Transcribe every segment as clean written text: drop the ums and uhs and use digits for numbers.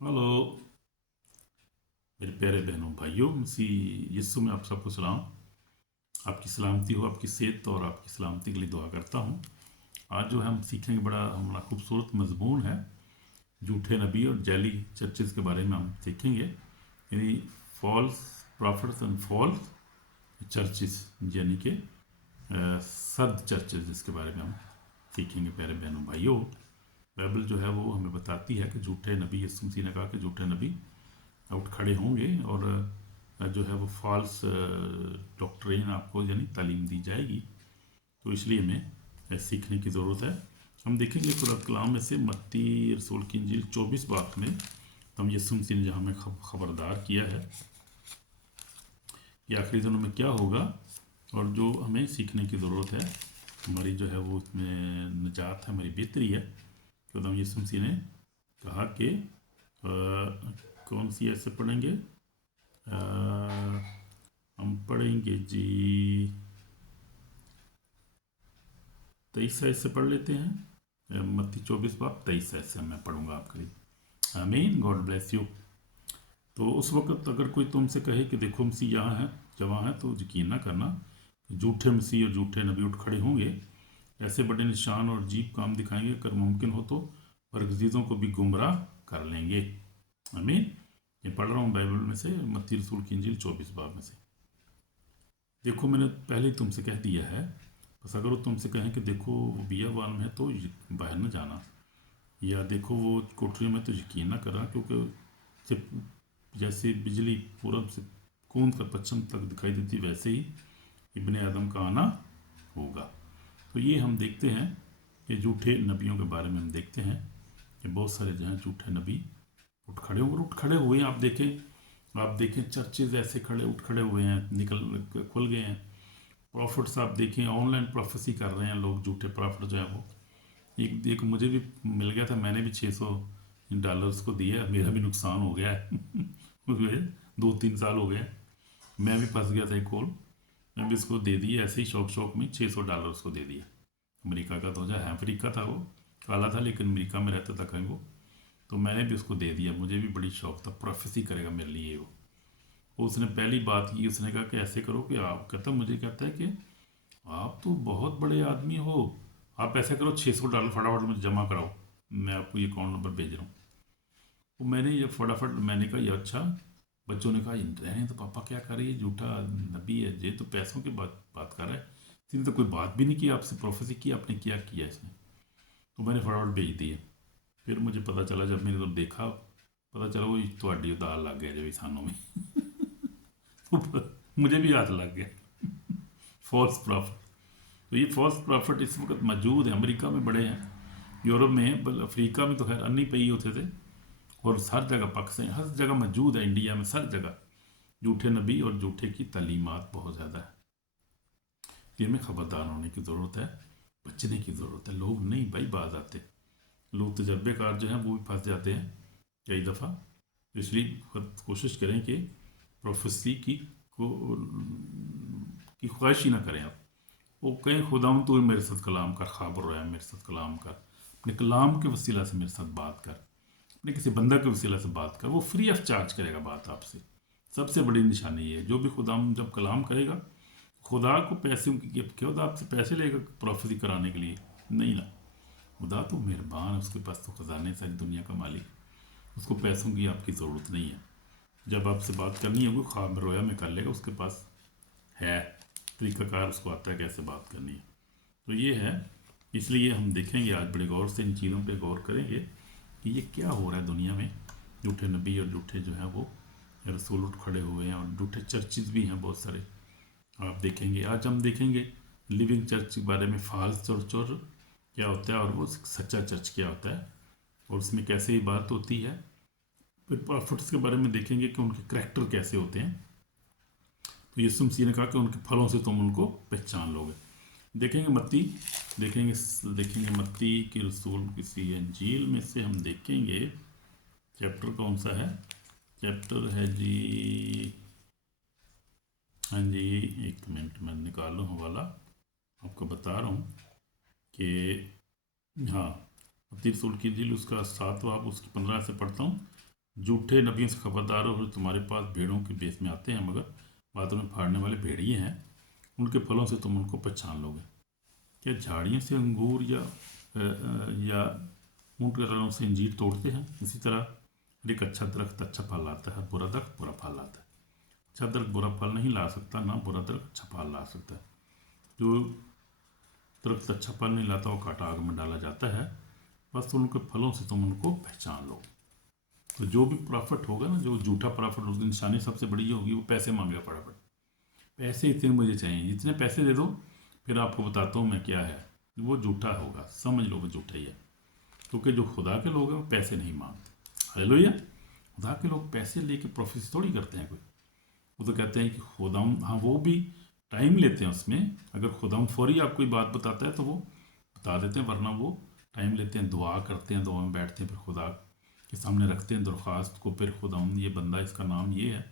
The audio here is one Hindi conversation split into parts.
हेलो मेरे प्यारे बहनों भाइयों, मसीह यीशु में आप सबको सलाम। आपकी सलामती हो, आपकी सेहत और आपकी सलामती के लिए दुआ करता हूँ। आज जो है हम सीखेंगे, बड़ा हमारा खूबसूरत मजमून है। झूठे नबी और जैली चर्चेस के बारे में हम सीखेंगे, यानी false prophets and false churches, यानी कि सद चर्चेस, जिसके बारे में हम सीखेंगे। प्यारे बहनों भाइयों, बाइबल जो है वो हमें बताती है कि झूठे नबी, यीशु मसीह ने कहा कि झूठे नबी उठ खड़े होंगे और जो है वो फॉल्स डॉक्ट्रिन आपको यानी तालीम दी जाएगी। तो इसलिए हमें सीखने की ज़रूरत है। हम देखेंगे खुदा कलाम में से मत्ती रसूल की इंजील 24 बाब में, हम यीशु मसीह ने जहाँ हमें खबरदार किया है कि आखिरी दिनों में क्या होगा और जो हमें सीखने की ज़रूरत है, हमारी जो है वो उसमें निजात है, हमारी बेहतरी है। खुदा यीशु मसीह ने कहा कि कौन सी ऐसे पढ़ेंगे, हम पढ़ेंगे जी 23 से पढ़ लेते हैं। मत्ती 24 बाब 23 से मैं पढ़ूंगा आपके लिए। आमीन, गॉड ब्लेस यू। तो उस वक्त अगर कोई तुमसे कहे कि देखो मसीह यहाँ है, जहाँ है, तो यकीन ना करना। झूठे मसीह और झूठे नबी उठ खड़े होंगे, ऐसे बड़े निशान और अजीब काम दिखाएंगे, अगर मुमकिन हो तो बरगजीज़ों को भी गुमराह कर लेंगे। आमीन। ये पढ़ रहा हूँ बाइबल में से, मत्ती रसूल की इंजील 24 बाब में से। देखो मैंने पहले ही तुमसे कह दिया है, बस अगर वो तुमसे कहें कि देखो वो बियाबान में है तो बाहर न जाना, या देखो वो कोठरी में, तो यकीन ना करना, क्योंकि जब जैसे बिजली पूरब से कूद कर पश्चिम तक दिखाई देती, वैसे ही इब्ने आदम का आना होगा। तो ये हम देखते हैं कि झूठे नबियों के बारे में हम देखते हैं कि बहुत सारे जो हैं झूठे नबी उठ खड़े होंगे, उठ खड़े हुए हैं। आप देखें चर्चेज ऐसे उठ खड़े हुए हैं, निकल खुल गए हैं। प्रॉफिट्स आप देखें, ऑनलाइन प्रोफेसी कर रहे हैं लोग, झूठे प्रॉफिट जो है वो। एक मुझे भी मिल गया था, मैंने भी $600 को दिया, मेरा भी नुकसान हो गया है। मुझे 2-3 साल हो गए, मैं भी फंस गया था एक कॉल। मैं भी इसको दे दिया ऐसे ही शौक शौक में, $600 को दे दिया। अमेरिका का तो है, अफ्रीका था वो, काला था लेकिन अमेरिका में रहता था कहीं वो। तो मैंने भी उसको दे दिया, मुझे भी बड़ी शौक था, प्रोफेसी करेगा मेरे लिए वो। उसने पहली बात की, उसने कहा कि ऐसे करो कि आप, कहता मुझे कहता है कि आप तो बहुत बड़े आदमी हो, आप ऐसा करो $600 फटाफट मुझे जमा कराओ, मैं आपको ये अकाउंट नंबर भेज रहा हूँ। वो मैंने ये फटाफट, मैंने कहा ये अच्छा। बच्चों ने कहा रहने तो पापा, क्या कर रही है, झूठा नबी है ये, तो पैसों की बात कर रहा है, इसने तो कोई बात भी नहीं की आपसे, प्रोफेसी की आपने, क्या किया इसने। तो मैंने फटाफट भेज दिए। फिर मुझे पता चला, जब मैंने तो देखा, पता चला वो ਤੁਹਾਡੀ उदार लग गया जब सानों में। तो मुझे भी हाथ लग गया। False prophet. तो ये फॉल्स प्रॉफिट इस वक्त मौजूद है, अमेरिका में बड़े हैं, यूरोप में, बल अफ्रीका में तो खैर अन्नी पई होते थे, और हर जगह पाकिस्तान, हर जगह मौजूद है, इंडिया में हर जगह झूठे नबी और झूठे की तालीमात बहुत ज़्यादा है। ये हमें खबरदार होने की ज़रूरत है, बचने की ज़रूरत है। लोग नहीं भाई बाज आते, लोग तजर्बेकार जो हैं वो भी फंस जाते हैं कई दफ़ा। इसलिए कोशिश करें कि प्रोफेसी को की ख्वाहिश ही ना करें आप। वो कहें खुदाम तो मेरे साथ कलाम कर, ख्वाब रोया मेरे साथ कलाम कर, अपने कलाम के वसीला से मेरे साथ बात कर, अपने किसी बंदा के वसीला से बात कर, वो फ्री ऑफ चार्ज करेगा बात आपसे। सबसे बड़ी निशानी ये है, जो भी खुदाम जब कलाम करेगा, खुदा को पैसे की, खुदा आपसे पैसे लेगा प्रोफेसी कराने के लिए? नहीं ना। खुदा तो मेहरबान है, उसके पास तो खजाने सारी दुनिया का मालिक, उसको पैसों की आपकी ज़रूरत नहीं है। जब आपसे बात करनी है वो ख्वाब में रोया में कर लेगा, उसके पास है तरीक़ाकार, उसको आता है कैसे बात करनी है। तो ये है, इसलिए हम देखेंगे आज बड़े गौर से, इन चीज़ों पे गौर करेंगे कि ये क्या हो रहा है दुनिया में। झूठे नबी और झूठे जो हैं वो रसूल उठ खड़े हुए हैं, और झूठे चर्चिज़ भी हैं बहुत सारे। आप देखेंगे, आज हम देखेंगे लिविंग चर्च के बारे में, फॉल्स चर्च और क्या होता है, और वो सच्चा चर्च क्या होता है, और उसमें कैसे ही बात होती है। फिर प्रॉफिट्स के बारे में देखेंगे कि उनके करैक्टर कैसे होते हैं। तो यीशु मसीह ने कहा कि उनके फलों से तुम उनको पहचान लोगे। देखेंगे मत्ती, देखेंगे देखेंगे मत्ती की रसूल किसी अंजील में से हम देखेंगे, चैप्टर कौन सा है, चैप्टर है जी, हाँ जी, एक मिनट मैं निकाल लूँ हवाला, आपको बता रहा हूँ कि हाँ, मत्ती रसूल की अंजील उसका 7 बाब उसकी 15 से पढ़ता हूँ। झूठे नबियों से खबरदार हो, जो तुम्हारे पास भेड़ों के बेस में आते हैं मगर बातों में फाड़ने वाले भेड़िए हैं। उनके फलों से तुम उनको पहचान लोगे। क्या झाड़ियों से अंगूर या ऊँट के रनों से अंजीर तोड़ते हैं? इसी तरह एक अच्छा दरख्त अच्छा फल लाता है, बुरा दरख्त बुरा फल लाता है। अच्छा दरख्त बुरा फल नहीं ला सकता, ना बुरा दरख्त अच्छा फल ला सकता है। जो दरख्त अच्छा फल नहीं लाता वो काटा आग में डाला जाता है। बस उनके फलों से तुम उनको पहचान लो। तो जो भी प्रॉफिट होगा ना, जो झूठा प्रॉफिट उसकी निशानी सबसे बड़ी होगी, वो पैसे मांगेगा फटाफट। पैसे इतने मुझे चाहिए, इतने पैसे दे दो, फिर आपको बताता हूँ मैं क्या है। वो झूठा होगा, समझ लो वो झूठा ही है। क्योंकि जो खुदा के लोग हैं वो पैसे नहीं मांगते। हालेलुया। खुदा के लोग पैसे लेके प्रोफेस थोड़ी करते हैं कोई। वो तो कहते हैं कि खुदाम, हाँ वो भी टाइम लेते हैं उसमें। अगर खुदाम फौरी आपको कोई बात बताता है तो वो बता देते हैं, वरना वो टाइम लेते हैं, दुआ करते हैं, दुआ में बैठते हैं, फिर खुदा के सामने रखते हैं दरख्वास्त को। फिर खुदाम, ये बंदा, इसका नाम ये है,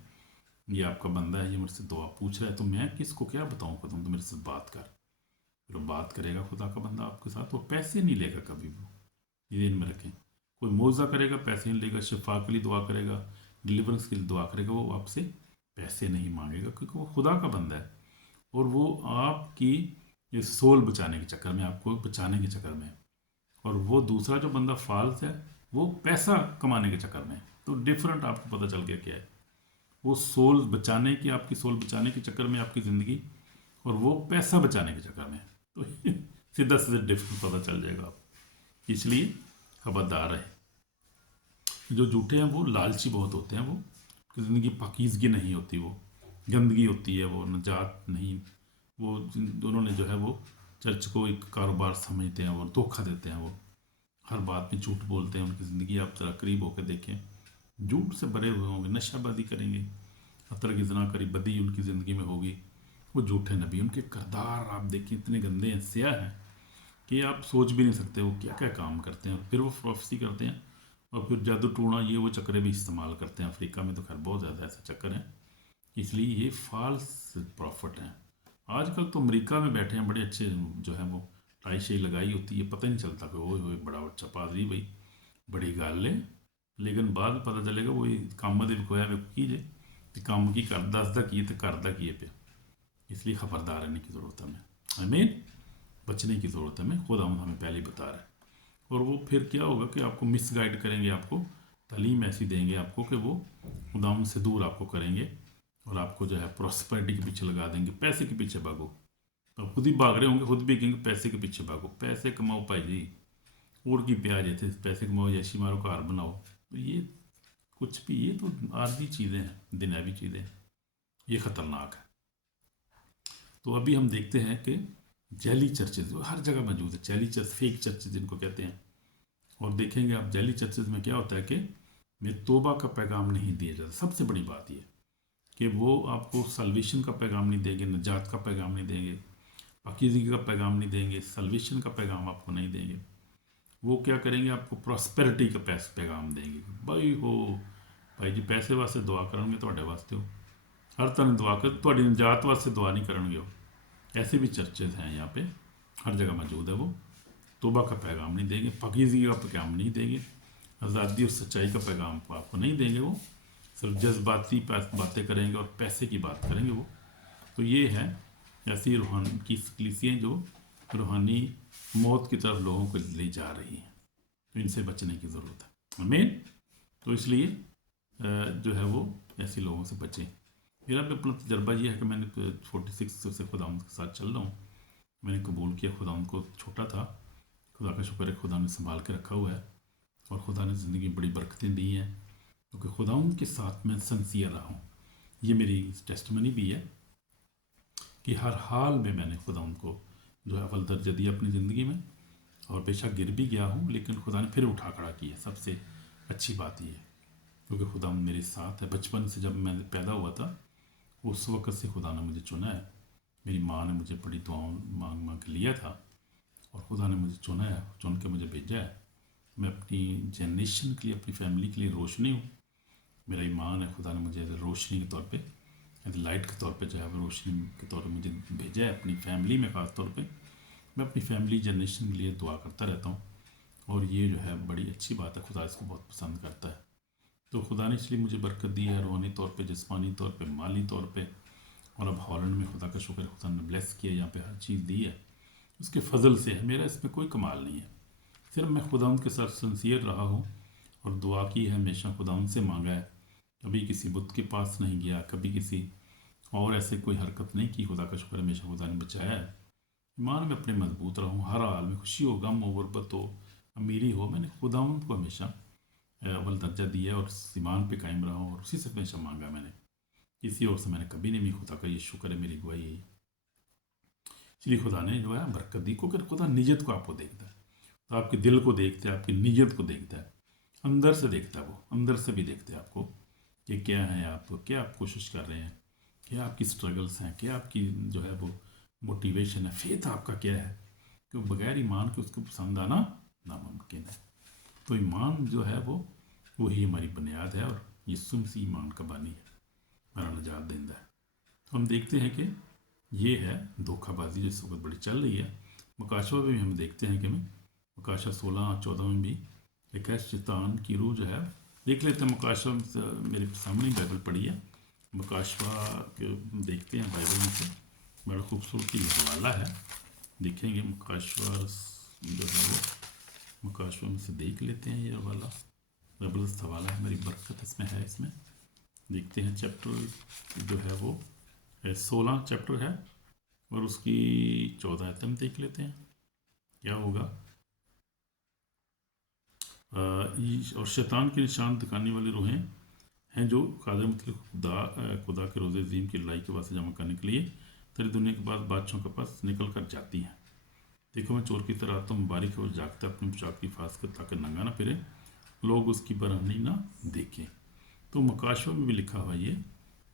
ये आपका बंदा है, ये मेरे से दुआ पूछ रहा है, तो मैं किसको क्या बताऊँ खुदाम, तो मेरे से बात कर। फिर बात करेगा खुदा का बंदा आपके साथ। वो पैसे नहीं लेगा कभी भी, ये दिन में रखें। कोई मौजा करेगा पैसे नहीं लेगा, शिफा के लिए दुआ करेगा, डिलीवरेंस के लिए दुआ करेगा, वो आपसे पैसे नहीं मांगेगा, क्योंकि वो खुदा का बंदा है। और वो आपकी ये सोल बचाने के चक्कर में, आपको बचाने के चक्कर में। और वो दूसरा जो बंदा फाल्स है, वो पैसा कमाने के चक्कर में। तो डिफरेंट आपको पता चल गया क्या है। वो सोल बचाने की, आपकी सोल बचाने के चक्कर में आपकी ज़िंदगी, और वो पैसा बचाने के चक्कर में। तो सीधा सीधा डिफरेंट पता चल जाएगा आप। इसलिए खबरदार है। जो झूठे हैं वो लालची बहुत होते हैं, वो ज़िंदगी पाकीज़गी नहीं होती, वो गंदगी होती है, वो नजात नहीं। वो दोनों ने जो है वो चर्च को एक कारोबार समझते हैं, वो धोखा देते हैं, वो हर बात में झूठ बोलते हैं। उनकी ज़िंदगी आप ज़रा करीब होकर देखें, झूठ से भरे हुए होंगे, नशाबाजी करेंगे, अतर की जना करी बदी उनकी ज़िंदगी में होगी। वो झूठे नबी, उनके किरदार आप देखिए इतने गंदे हैं, स्याह हैं कि आप सोच भी नहीं सकते वो क्या क्या काम करते हैं। फिर वो प्रोफेसी करते हैं, और फिर जादू टूणा ये वो चक्कर भी इस्तेमाल करते हैं। अफ्रीका में तो खैर बहुत ज़्यादा ऐसे चक्कर हैं, इसलिए ये फॉल्स प्रॉफिट हैं। आजकल तो अमेरिका में बैठे हैं बड़े अच्छे, जो है वो टाई शाई लगाई होती है, पता ही नहीं चलता कि ओए बड़ा अच्छा पादरी भाई, बड़ी गल है। लेकिन बाद में पता चलेगा वो कम दे खोया वे कीजे, तो कम की कर दसदा की तो करदा की पे। इसलिए खबरदार रहने की ज़रूरत है हमें, हमें बचने की ज़रूरत है हमें। खुद हमें पहले ही बता रहा है। और वो फिर क्या होगा कि आपको मिसगाइड करेंगे, आपको तालीम ऐसी देंगे आपको कि वो खुदाम से दूर आपको करेंगे, और आपको जो है प्रॉस्पेरिटी के पीछे लगा देंगे, पैसे के पीछे भागो। तो खुद ही भाग रहे होंगे, खुद भी कहेंगे पैसे के पीछे भागो, पैसे कमाओ भाई जी, और की प्याज थे, पैसे कमाओ, जैसी मारो, कार बनाओ। तो ये कुछ भी, ये तो आर्जी चीज़ें हैं, दुनियावी चीज़ें, ये ख़तरनाक है। तो अभी हम देखते हैं कि जैली चर्चेज हर जगह मौजूद है, जैली चर्च, फेक चर्च जिनको कहते हैं। और देखेंगे आप जैली चर्चेज में क्या होता है कि में तोबा का पैगाम नहीं दिया जाता। सबसे बड़ी बात यह कि वो आपको सल्वेशन का पैगाम नहीं देंगे, नजात का पैगाम नहीं देंगे, पाकीज़गी का पैगाम नहीं देंगे, सल्वेशन का पैगाम आपको नहीं देंगे। वो क्या करेंगे, आपको प्रॉस्पेरिटी का पैगाम देंगे। भाई जी पैसे वास्ते दुआ करेंगे, थोड़े वास्ते हो हर तरह दुआ कर, थोड़ी नजात वास्ते दुआ नहीं करेंगे। वो ऐसे भी चर्चेज हैं यहाँ पे, हर जगह मौजूद है। वो तोबा का पैगाम नहीं देंगे, पाकीज़गी का पैगाम नहीं देंगे, आज़ादी और सच्चाई का पैगाम आपको नहीं देंगे। वो सिर्फ जज्बाती बातें करेंगे और पैसे की बात करेंगे वो। तो ये है ऐसी रूहानी की कलीसियाँ जो रूहानी मौत की तरफ लोगों को ले जा रही हैं। तो इनसे बचने की ज़रूरत है हमें। तो इसलिए जो है वो ऐसे लोगों से बचें। मेरा भी अपना तजर्बा ये है कि मैंने 46 से खुदा के साथ चल रहा हूँ। मैंने कबूल किया, खुदा को छोटा था, खुदा का शुक्र है खुदा ने संभाल के रखा हुआ है, और खुदा ने ज़िंदगी में बड़ी बरकतें दी हैं, क्योंकि खुदा के साथ मैं सनसियर रहा हूँ। ये मेरी टेस्टमनी भी है कि हर हाल में मैंने खुदा को जो है अव्वल दर्जा दिया अपनी ज़िंदगी में, और बेशक गिर भी गया हूँ, लेकिन खुदा ने फिर उठा खड़ा किया। सबसे अच्छी बात यह है क्योंकि खुदा मेरे साथ है। बचपन से जब मैं पैदा हुआ था उस वक़्त से खुदा ने मुझे चुना है। मेरी माँ ने मुझे बड़ी दुआओं मांग मांग के लिया था, और खुदा ने मुझे चुना है, चुन के मुझे भेजा है। मैं अपनी जनरेशन के लिए, अपनी फैमिली के लिए रोशनी हूँ। मेरा ईमान है, खुदा ने मुझे एज रोशनी के तौर पे, एज लाइट के तौर पे जो है वो रोशनी के तौर पे मुझे भेजा है अपनी फैमिली में। ख़ास तौर पे मैं अपनी फैमिली जनरेशन के लिए दुआ करता रहता हूँ, और ये जो है बड़ी अच्छी बात है, खुदा इसको बहुत पसंद करता है। तो खुदा ने इसलिए मुझे बरकत दी है, रूहानी तौर पे, जिस्मानी तौर पे, माली तौर पे। और अब हॉलैंड में खुदा का शुक्र है, खुदा ने ब्लेस किया, यहाँ पे हर चीज़ दी है, उसके फजल से है। मेरा इसमें कोई कमाल नहीं है, सिर्फ मैं खुदा के साथ सिंसियर रहा हूँ और दुआ की है, हमेशा खुदा से मांगा है। कभी किसी बुत के पास नहीं गया, कभी किसी और ऐसे कोई हरकत नहीं की। खुदा का शुक्र, हमेशा खुदा ने बचाया है। ईमान में अपने मजबूत रहूँ, हर हाल में, खुशी हो, गम हो, गुर्बत हो, अमीरी हो, मैंने खुदावंद को हमेशा अव्वल दर्जा दिया है और उस ईमान पे कायम रहा हूँ और उसी से हमेशा मांगा मैंने, किसी और से मैंने कभी नहीं। खुदा का ये शुक्र है, मेरी गवाही यही। इसलिए खुदा ने जो है बरकत दी, क्योंकि खुदा नियत को आपको देखता है, तो आपके दिल को देखता है, आपकी नीयत को देखता है, अंदर से देखता है, वो अंदर से भी देखते हैं आपको कि क्या है आप, क्या आप कोशिश कर रहे हैं, क्या आपकी स्ट्रगल्स हैं, क्या आपकी जो है वो मोटिवेशन है, फेथ आपका क्या है। क्योंकि बगैर ईमान के उसको पसंद आना नामुमकिन है। तो ईमान जो है वो वही हमारी बुनियाद है और यीशु मसीह ईमान का बानी है, हमारा निजात देंदा है। तो हम देखते हैं कि ये है धोखाबाजी जो इस वक्त बड़ी चल रही है। मकाशवा में भी हम देखते हैं कि मकाशा 16-14 में भी एक है शैतान की रूह जो है। देख लेते हैं मकाशवा, मेरे सामने बाइबल पढ़ी है, मकाशवा के देखते हैं बाइबल में से, बड़ा खूबसूरत ये हवाला है, देखेंगे मकाशवा जो है वो, मकाशवा में से देख लेते हैं ये हवाला, ज़बरदस्त हवाला है, मेरी बरकत इसमें है। इसमें देखते हैं चैप्टर जो है वो 16 चैप्टर है और उसकी 14 आयत हम देख लेते हैं क्या होगा। और शैतान के निशान दिखाने वाली रूहें हैं जो कादर मतलब खुदा के रोज़े अजीम की लड़ाई के वास्ते जमा करने के लिए तेरी दुनिया के बाद बादशाहों के पास निकल कर जाती हैं। देखो मैं चोर की तरह आता हूँ, बारीक हो जागता अपनी पोशाक की हिफाजत कर, ताकि नंगा ना फिरे, लोग उसकी बरहनी ना देखें। तो मकाशवा में भी लिखा हुआ ये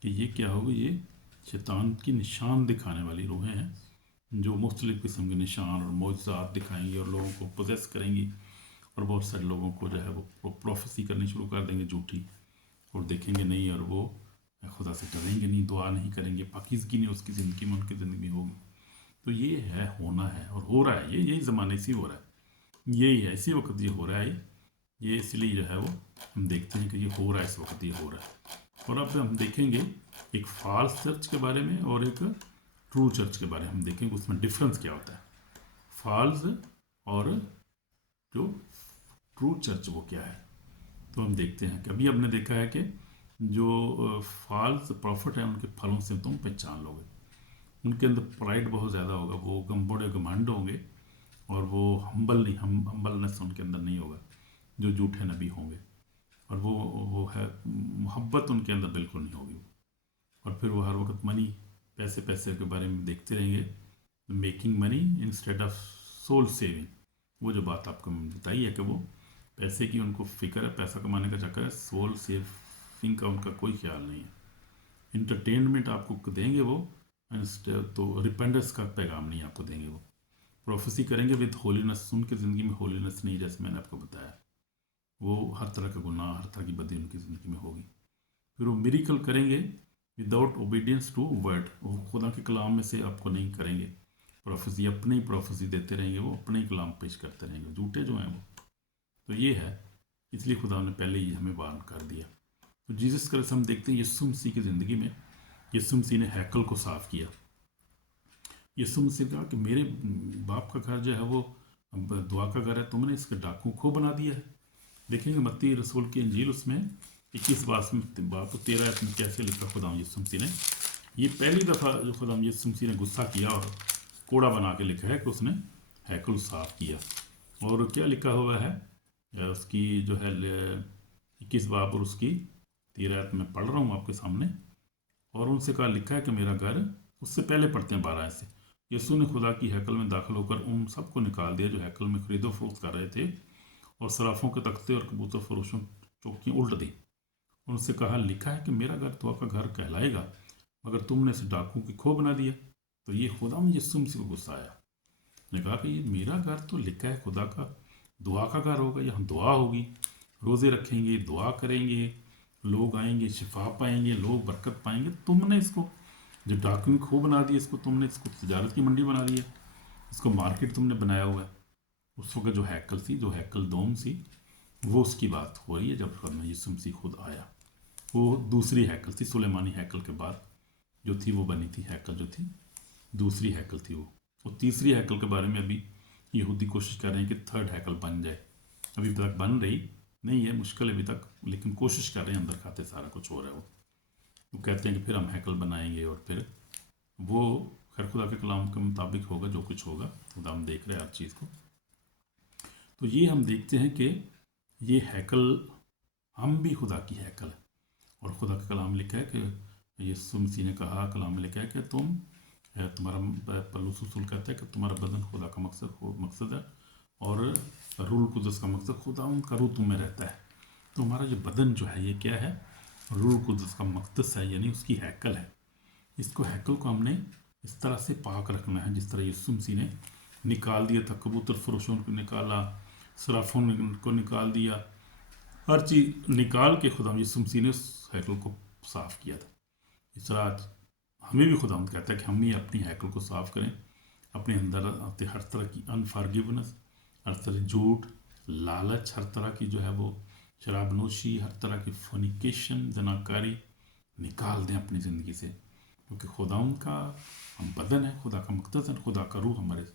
कि ये क्या होगा, ये शैतान की निशान दिखाने वाली रूहें हैं जो मुख्तलिफ़ किस्म के निशान और मौजज़ात दिखाएंगी और लोगों को पोजेस करेंगी और बहुत सारे लोगों को जो है वो प्रोफेसी करनी शुरू कर देंगे झूठी, और देखेंगे नहीं और वो खुदा से डरेंगे नहीं, दुआ नहीं करेंगे, पाकीज़गी नहीं उसकी ज़िंदगी में, उनकी ज़िंदगी में होगी। तो ये है, होना है और हो रहा है, ये यही ज़माने से हो रहा है, यही है, इसी वक्त ये हो रहा है। ये इसलिए जो है वो हम देखते हैं कि ये हो रहा है, इस वक्त ये हो रहा है। और अब हम देखेंगे एक फॉल्स चर्च के बारे में और एक ट्रू चर्च के बारे में, हम देखेंगे उसमें डिफरेंस क्या होता है, फॉल्स और जो ट्रू चर्च वो क्या है। तो हम देखते हैं कि अभी हमने देखा है कि जो फॉल्स प्रॉफिट है उनके फलों से तुम पहचान लोगे। उनके अंदर प्राइड बहुत ज़्यादा होगा, वो बड़े घमंड होंगे और वो हम्बल नहीं, हम्बलनेस उनके अंदर नहीं होगा जो झूठे नबी होंगे। और वो है मोहब्बत उनके अंदर बिल्कुल नहीं होगी। और फिर वो हर वक्त मनी, पैसे पैसे के बारे में देखते रहेंगे, making money instead of soul saving. वो जो बात आपको बताई है कि वो पैसे की उनको फिक्र है, पैसा कमाने का चक्कर है, सोल सेविंग का उनका कोई ख्याल नहीं है। इंटरटेनमेंट आपको देंगे वो, तो रिपेंडेंस का पैगाम नहीं आपको देंगे। वो प्रोफेसी करेंगे विद होलीनेस, उनकी ज़िंदगी में होलीनेस नहीं, जैसे मैंने आपको बताया, वो हर तरह का गुनाह, हर तरह की बदी उनकी ज़िंदगी में होगी। फिर वो मिरेकल करेंगे विदाउट ओबीडियंस टू वर्ड, वो खुदा के कलाम में से आपको नहीं करेंगे प्रोफेसी, अपने ही प्रोफेसी देते रहेंगे, वो अपने ही कलाम पेश करते रहेंगे, झूठे जो हैं वो। तो ये है, इसलिए खुदा ने पहले ही हमें वार्न कर दिया। तो जीसस क्राइस्ट हम देखते हैं यीशु मसीह की ज़िंदगी में, यीशु मसीह ने हैकल को साफ़ किया। यीशु मसीह ने कहा कि मेरे बाप का घर जो है वो दुआ का घर है, तुमने इसके डाकू खो बना दिया है। देखेंगे मत्ती रसूल की अंजील उसमें 21 बाप 13 में कैसे लिखा खुदाम यीशु मसीह ने। ये पहली दफ़ा जो खुदाम यीशु मसीह ने गुस्सा किया और कोड़ा बना के लिखा है कि उसने हैकल साफ़ किया। और क्या लिखा हुआ है उसकी जो है 21 बाप और उसकी 13 में पढ़ रहा हूँ आपके सामने। और उनसे कहा, लिखा है कि मेरा घर, उससे पहले पढ़ते हैं 12 से, यीशु ने खुदा की हैकल में दाखिल होकर उन सबको निकाल दिया जो हैकल में खरीदो फरोख्त कर रहे थे, और सराफों के तख्ते और कबूतर फरोशों चौकियाँ उल्ट दी। उनसे कहा, लिखा है कि मेरा घर दुआ का घर कहलाएगा, मगर तुमने इसे डाकू की खो बना दिया। तो ये खुदा में यीशु मसीह को गुस्सा आया। ने कहा कि ये मेरा घर तो लिखा है खुदा का दुआ का घर होगा, यहाँ दुआ होगी, रोज़े रखेंगे, दुआ करेंगे, लोग आएंगे, शिफा पाएंगे, लोग बरकत पाएंगे। तुमने इसको जो डाकू खो बना दिया, इसको तुमने इसको तजारत की मंडी बना दी है, इसको मार्केट तुमने बनाया हुआ है। उस वक्त जो हैकल थी, जो हैकल दोम थी, वो उसकी बात हो रही है जब खुदा यीशु मसीह खुद आया। वो दूसरी हैकल थी, सुलेमानी हैकल के बाद जो थी वो बनी थी हैकल, जो थी दूसरी हैकल थी वो तीसरी हैकल के बारे में अभी यहूदी कोशिश कर रहे हैं कि थर्ड हैकल बन जाए। अभी तक बन रही नहीं है, मुश्किल है अभी तक, लेकिन कोशिश कर रहे हैं, अंदर खाते सारा कुछ हो रहा है। वो कहते हैं कि फिर हम हैकल बनाएंगे और फिर वो खैर खुदा के कलाम के मुताबिक होगा जो कुछ होगा, खुदा हम देख रहे हैं हर चीज़ को। तो ये हम देखते हैं कि ये हैकल हम भी खुदा की हैकल है, और खुदा का कलाम लिखा है कि यीशु मसीह ने कहा, कलाम में लिखा है कि तुम्हारा पौलुस रसूल कहता है कि तुम्हारा बदन खुदा का मकसद है, और रूह कुदस का मकसद खुदा उनका रूह तुम में रहता है। तो हमारा जो बदन जो है ये क्या है, रूह कुदस का मकदस है, यानी उसकी हैकल है। इसको हैकल को हमने इस तरह से पाक रखना है जिस तरह यीशु मसीह ने निकाल दिया था, कबूतर फरोशों को निकाला, सराफों को निकाल दिया, हर चीज़ निकाल के खुदा यीशु मसीह ने उस हैकल को साफ़ किया था। इस तरह आज हमें भी खुदा कहता है कि हम ही अपनी हैकल को साफ़ करें। अपने अंदर आते हर तरह की अनफॉरगिवनेस, हर तरह झूठ, लालच, हर तरह की जो है वो शराबनोशी, हर तरह की फोनिकेशन, जनाकारी निकाल दें अपनी ज़िंदगी से, क्योंकि खुदा का हम बदन है, खुदा का मकदस है, खुदा का रूह हमारे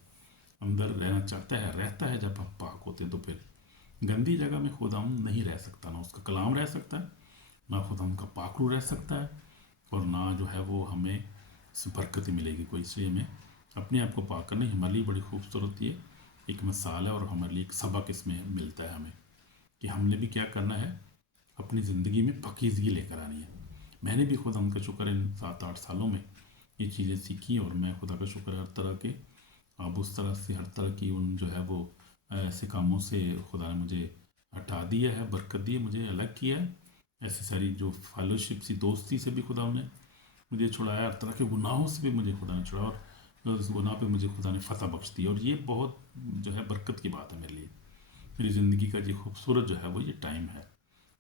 अंदर रहना चाहता है, रहता है। जब हम पाक होते हैं तो फिर गंदी जगह में खुदा नहीं रह सकता, ना उसका कलाम रह सकता है, ना खुदा का पाक रूह रह सकता है, और ना जो है वो हमें बरकत मिलेगी कोई। इसलिए हमें अपने आप को पाक करना हमारे लिए बड़ी खूबसूरत ये एक मिसाल है, और हमारे लिए एक सबक इसमें मिलता है हमें कि हमने भी क्या करना है, अपनी ज़िंदगी में पाकीज़गी लेकर आनी है। मैंने भी खुदा उनका शुक्र है 7-8 सालों में ये चीज़ें सीखी, और मैं खुदा का शुक्र है हर तरह के अब उस तरह से हर तरह की उन जो है वो ऐसे कामों से खुदा ने मुझे हटा दिया है, बरकत दी है, मुझे अलग किया है। ऐसी सारी जो फेलोशिप सी दोस्ती से भी खुदा ने मुझे छुड़ाया, हर तरह के गुनाहों से भी मुझे खुदा ने छुड़ाया, और उस गुनाह पे मुझे खुदा ने फतह बख्श दी। और ये बहुत जो है बरकत की बात है मेरे लिए, मेरी ज़िंदगी का जो खूबसूरत जो है वो ये टाइम है।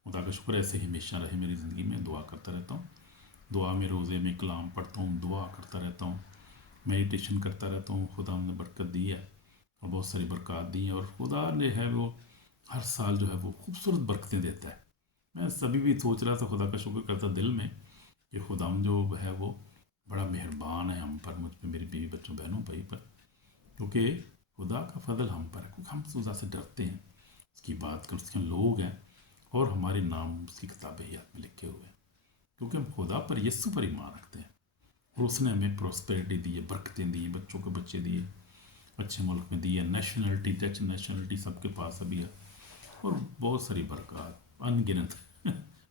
खुदा का शुक्र ऐसे ही हमेशा रहे मेरी ज़िंदगी में। दुआ करता रहता हूँ, दुआ में रोज़े में कलाम पढ़ता हूँ, दुआ करता रहता हूँ, मेडिटेशन करता रहता हूँ। खुदा ने बरकत दी है और बहुत सारी बरकत दी हैं, और खुदा ने है वो हर साल जो है वो खूबसूरत बरकतें देता है। मैं सभी भी सोच रहा था, खुदा का शुक्र करता दिल में कि खुदा जो है वो बड़ा मेहरबान है हम पर, मुझ पर, मेरी बीवी बच्चों बहनों भाई पर, क्योंकि खुदा का फजल हम पर है, क्योंकि हम खुदा से डरते हैं, उसकी बात कर, उसके लोग हैं, और हमारे नाम उसकी किताबें याद में लिखे हुए हैं, क्योंकि हम खुदा पर, यीशु पर ईमान रखते हैं, और उसने हमें प्रॉस्पेरिटी दी है, बरकतें दी है, बच्चों को बच्चे दिए, अच्छे मुल्क में दी है, नेशनलिटी, डच नेशनलिटी सबके पास अभी है, और बहुत सारी बरकत, अनगिनत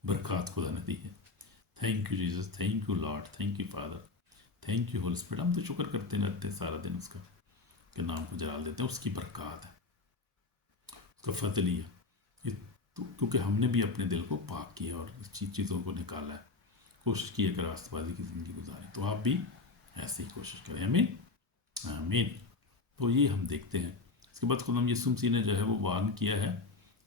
बरकत खुदा ने दी है। Thank you Jesus, thank you Lord, thank you father, thank you Holi spirit. हम तो शुक्र करते रहते हैं सारा दिन उसका, के नाम को जलाल देते हैं, उसकी बरकत है, उसका फजल ही है ये। तो क्योंकि हमने भी अपने दिल को पाक किया और इस चीज़ों को निकाला है, कोशिश की है कि रास्तबाजी की ज़िंदगी गुजारें, तो आप भी ऐसे ही कोशिश करें। आमीन आमीन। तो ये हम देखते हैं। इसके बाद खुदाम यीशु मसीह ने जो है वो वार्न किया है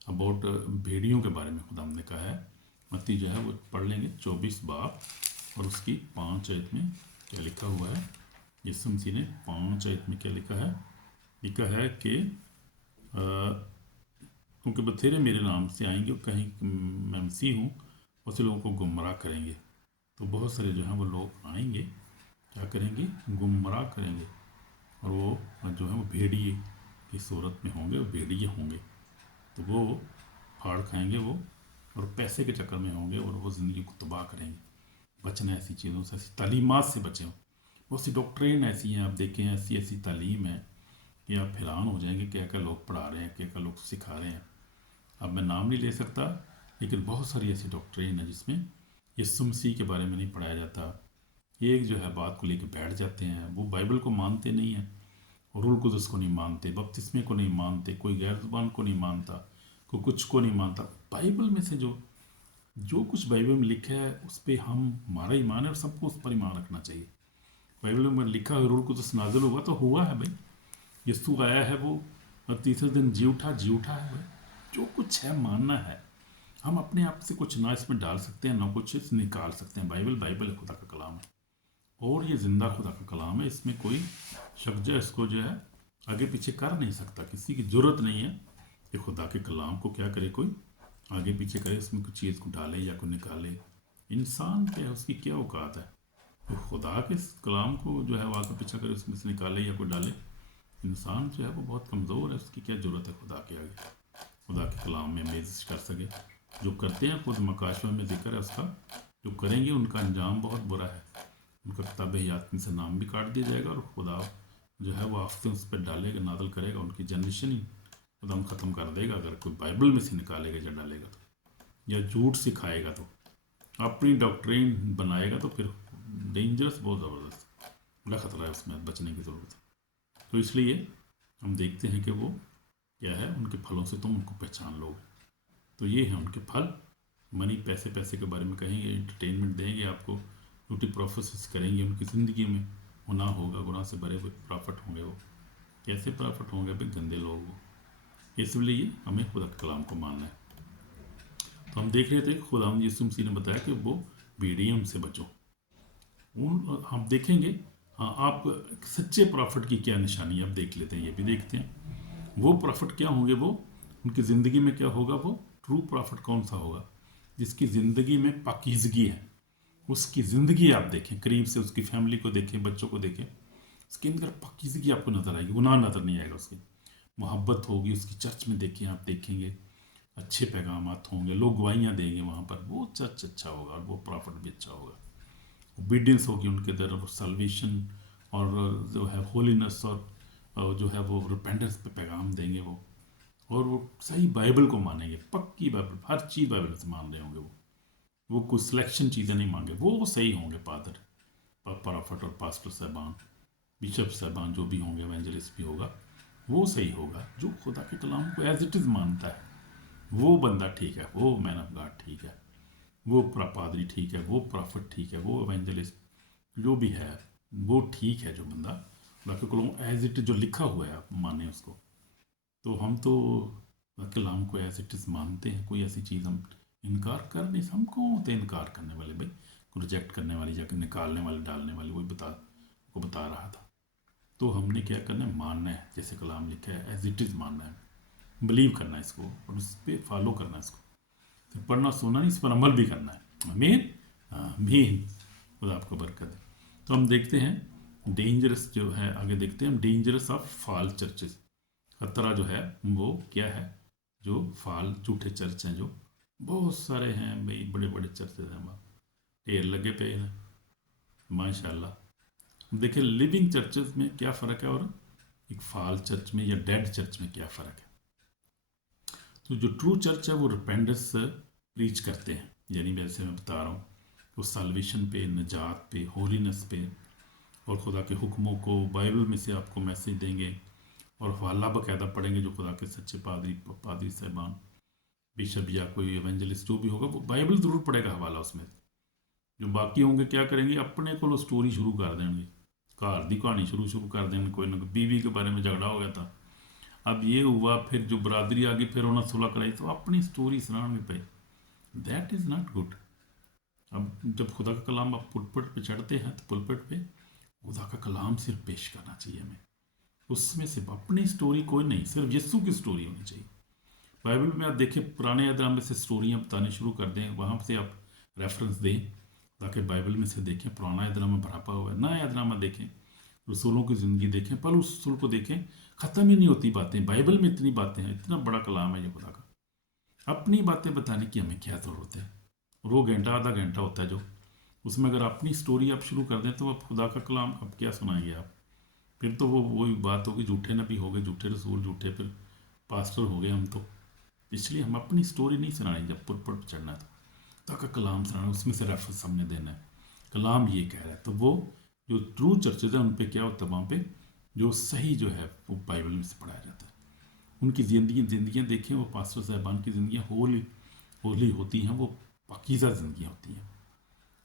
अबाउट भेड़ियों के बारे में। खुदाम ने कहा है, मत्ती जो है वो पढ़ लेंगे 24 बाब और उसकी 5 आयत में क्या लिखा हुआ है। यीशु मसीह ने 5 आयत में क्या लिखा है कि क्योंकि बथेरे मेरे नाम से आएंगे, कहीं मैं मसीह हूँ, उसे लोगों को गुमराह करेंगे। तो बहुत सारे जो हैं वो लोग आएंगे, क्या करेंगे, गुमराह करेंगे, और वो जो है वो भेड़िए की सूरत में होंगे, वो भेड़िए होंगे, तो वो फाड़ खाएंगे वो, और पैसे के चक्कर में होंगे, और वो ज़िंदगी को तबाह करेंगे। बचना ऐसी चीज़ों से, ऐसी तालीमात से बचें। बहुत सी डॉक्ट्रेन ऐसी हैं, आप देखें ऐसी ऐसी तालीम है कि आप हैरान हो जाएंगे क्या क्या लोग पढ़ा रहे हैं, क्या क्या लोग सिखा रहे हैं। अब मैं नाम नहीं ले सकता, लेकिन बहुत सारी ऐसी डॉक्ट्रेन है जिसमें यीशु मसीह के बारे में नहीं पढ़ाया जाता। एक जो है बात को लेकर बैठ जाते हैं, वो बाइबल को मानते नहीं हैं, रूल कुदस को नहीं मानते, बपतिस्मे को नहीं मानते, कोई गैर ज़ुबान को नहीं मानता, कोई कुछ को नहीं मानता। बाइबल में से जो कुछ बाइबल में लिखा है उस पर हमारा ईमान है, और सबको उस पर ईमान रखना चाहिए। बाइबल में लिखा है रूल कुदस नाज़िल हुआ तो हुआ है भाई, यीशु आया है वो, और तीसरे दिन जी उठा है भाई। जो कुछ है मानना है, हम अपने आप से कुछ ना इसमें डाल सकते हैं, ना कुछ इसमें निकाल सकते हैं। बाइबल है, खुदा का कलाम है, और ये ज़िंदा खुदा का कलाम है। इसमें कोई शख्स जो है इसको जो है आगे पीछे कर नहीं सकता, किसी की ज़रूरत नहीं है कि खुदा के कलाम को क्या करे, कोई आगे पीछे करे, उसमें कुछ चीज़ को डाले या कोई निकाले। इंसान क्या है, उसकी क्या औकात है, तो खुदा के कलाम को जो है वो आगे पीछे करे, उसमें से निकाले या कोई डाले। इंसान जो है वो बहुत कमज़ोर है, उसकी क्या ज़रूरत है खुदा के आगे, खुदा के कलाम में मेज़ कर सके। जो करते हैं, खुद मकाशवा में जिक्र है उसका, जो करेंगे उनका अंजाम बहुत बुरा है, उनका किताब हयात में से नाम भी काट दिया जाएगा, और खुदा जो है वो आफतें उस पर डालेगा, नादल करेगा, उनकी जनरेशन ही खुदा ख़त्म कर देगा अगर कोई बाइबल में से निकालेगा या डालेगा तो, या झूठ सिखाएगा तो, अपनी डॉक्ट्रिन बनाएगा तो फिर डेंजरस, बहुत ज़बरदस्त, बड़ा ख़तरा है, उसमें बचने की ज़रूरत है। तो इसलिए हम देखते हैं कि वो क्या है, उनके फलों से तुम उनको पहचान लोगे। तो ये है उनके फल। मनी, पैसे, पैसे के बारे में कहेंगे, एंटरटेनमेंट देंगे आपको, ब्यूटी प्रोफेसेस करेंगे, उनकी ज़िंदगी में गुनाह होगा, गुनाह से भरे हुए प्रॉफिट होंगे। वो कैसे प्रॉफिट होंगे भाई, गंदे लोग वो। इसलिए हमें खुदा के कलाम को मानना है। तो हम देख रहे थे खुदा यीशु मसीह ने बताया कि वो बीडीएम से बचो। हम देखेंगे, हाँ, आप सच्चे प्रॉफिट की क्या निशानी, आप देख लेते हैं, ये भी देखते हैं। वो प्रॉफिट क्या होंगे, वो उनकी ज़िंदगी में क्या होगा, वो ट्रू प्रॉफिट कौन सा होगा, जिसकी ज़िंदगी में पाकीज़गी है। उसकी ज़िंदगी आप देखें करीब से, उसकी फैमिली को देखें, बच्चों को देखें, उसके अंदर पाकीज़गी आपको नज़र आएगी, गुनाह नज़र नहीं आएगा, उसकी मोहब्बत होगी। उसकी चर्च में देखें, आप देखेंगे अच्छे पैगामात होंगे, लोग गवाहियाँ देंगे वहाँ पर, वो चर्च अच्छा होगा और वो प्रॉफिट भी अच्छा होगा। ओबीडियंस होगी उनके तरफ, सल्वेशन और जो है होलीनेस, और जो है वो रिपेंटेंस पे पैगाम देंगे वो, और वो सही बाइबल को मानेंगे, पक्की बाइबल, हर चीज़ बाइबल से मान रहे होंगे वो कोई सिलेक्शन चीज़ें नहीं मांगे, वो सही होंगे। फादर, प्रॉफिट और पास्टर साहबान, बिशप साहबान जो भी होंगे, एवेंजलिस्ट भी होगा, वो सही होगा। जो खुदा के कलाम को एज इट इज़ मानता है, वो बंदा ठीक है, वो मैन ऑफ गॉड ठीक है, वो पादरी ठीक है, वो प्रॉफिट ठीक है, वो एवेंजलिस्ट जो भी है वो ठीक है, जो बंदा बाकी को एज इट जो लिखा हुआ है आप माने उसको। तो हम तो कलाम को एज इट इज़ मानते हैं, कोई ऐसी चीज़ हम इनकार कर नहीं, हम कौन होते हैं इनकार करने वाले भाई, को रिजेक्ट करने वाली या निकालने वाले, डालने वाले, वही बता रहा था। तो हमने क्या करना है, मानना है, जैसे कलाम लिखा है एज इट इज़ मानना है, बिलीव करना है इसको, और उस पर फॉलो करना है इसको, सिर्फ पढ़ना सुनना नहीं, इस पर अमल भी करना है। आमीन, आमीन, खुदा आपको बरकत है। तो हम देखते हैं डेंजरस जो है, आगे देखते हैं हम डेंजरस ऑफ फॉल चर्चेस। खतरा जो है वो क्या है, जो फॉल झूठे चर्च हैं, जो बहुत सारे हैं भाई, बड़े बड़े चर्चेज हैं, वहाँ ढेर लगे पे हैं माशाल्लाह। देखिए लिविंग चर्चेज में क्या फ़र्क है और एक फॉल चर्च में या डेड चर्च में क्या फ़र्क है। तो जो ट्रू चर्च है वो रिपेंडेंस प्रीच करते हैं, यानी वैसे मैं बता रहा हूँ, वो साल्वेशन पे, निजात पे, होलीनेस पे, और खुदा के हुक्मों को बाइबल में से आपको मैसेज देंगे, और हवाला बाकायदा पढ़ेंगे। जो खुदा के सच्चे पादरी साहबान, बिशप या कोई एवेंजलिस्ट जो भी होगा, वो बाइबल ज़रूर पढ़ेगा हवाला उसमें। जो बाकी होंगे क्या करेंगे, अपने को स्टोरी शुरू कर देंगे, घर की कहानी शुरू कर देंगे, कोई ना कोई बीवी के बारे में झगड़ा हो गया था, अब ये हुआ, फिर जो बरादरी आ गई, फिर उन्होंने सुलह कराई, तो अपनी स्टोरी सुनाएंगे पे। That is not good. अब जब खुदा का कलाम आप पुलपिट पे चढ़ते हैं, तो पुलपिट पे खुदा का कलाम सिर्फ पेश करना चाहिए हमें, उसमें सिर्फ अपनी स्टोरी कोई नहीं, सिर्फ यीशु की स्टोरी होनी चाहिए। बाइबल में आप देखें, पुराने अदनाम में से स्टोरियाँ बताने शुरू कर दें, वहाँ से आप रेफरेंस दें, ताकि बाइबल में से देखें, पुराना अदनामा भरापा हुआ है, नया अदनामा देखें, रसूलों की ज़िंदगी देखें, पल उस रसूल को देखें, ख़त्म ही नहीं होती बातें। बाइबल में इतनी बातें हैं, इतना बड़ा कलाम है ये खुदा का, अपनी बातें बताने की हमें क्या ज़रूरत है। और वो घंटा आधा घंटा होता है जो, उसमें अगर अपनी स्टोरी आप शुरू कर दें, तो आप खुदा का कलाम अब क्या सुनाएंगे आप। फिर तो वो वही बात होगी, झूठे नबी हो गए, झूठे रसूल, झूठे फिर पास्टर हो गए हम तो। इसलिए हम अपनी स्टोरी नहीं सुनानी, जब पुलपिट पर चढ़ना था ताकि कलाम सुनाना, उसमें से रेफरेंस हमने देना है, कलाम ये कह रहा है। तो वो जो ट्रू चर्चेज हैं उन पर क्या होता है, वहाँ पे जो सही जो है वो बाइबल में से पढ़ाया जाता है। उनकी जिंदगियाँ देखें, वो पास्टर साहबान की ज़िंदगियाँ होली होती हैं, वो पाकीज़ा ज़िंदगियाँ होती हैं।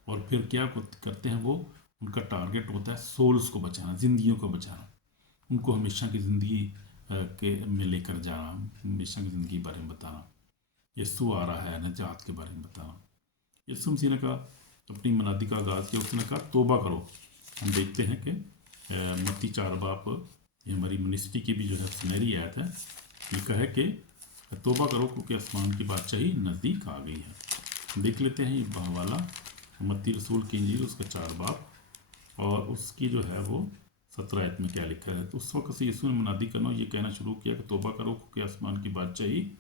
और फिर क्या करते हैं वो, उनका टारगेट होता है सोल्स को बचाना, ज़िंदगियों को बचाना, उनको हमेशा की ज़िंदगी के में लेकर जाना, हमेशा की ज़िंदगी के बारे में बताना, यीशु आ रहा है, निजात के बारे में बताना। यीशु मसीह ने कहा, अपनी मनादी का आगाज़ किया, उसने कहा तोबा करो। हम देखते हैं कि मत्ती 4 बाप, ये हमारी मिनिस्ट्री की भी जो है सुनहरी आयत है, लिखा है कि तौबा करो क्योंकि आसमान की बादशाही नज़दीक आ गई है। देख लेते हैं ये वाला मत्ती रसूल की इंजील उसका 4 बाब और उसकी जो है वो 17 आयत में क्या लिखा है। तो उस वक्त से यीशु ने मुनादी करना ये कहना शुरू किया कि तौबा करो क्योंकि आसमान की बादशाही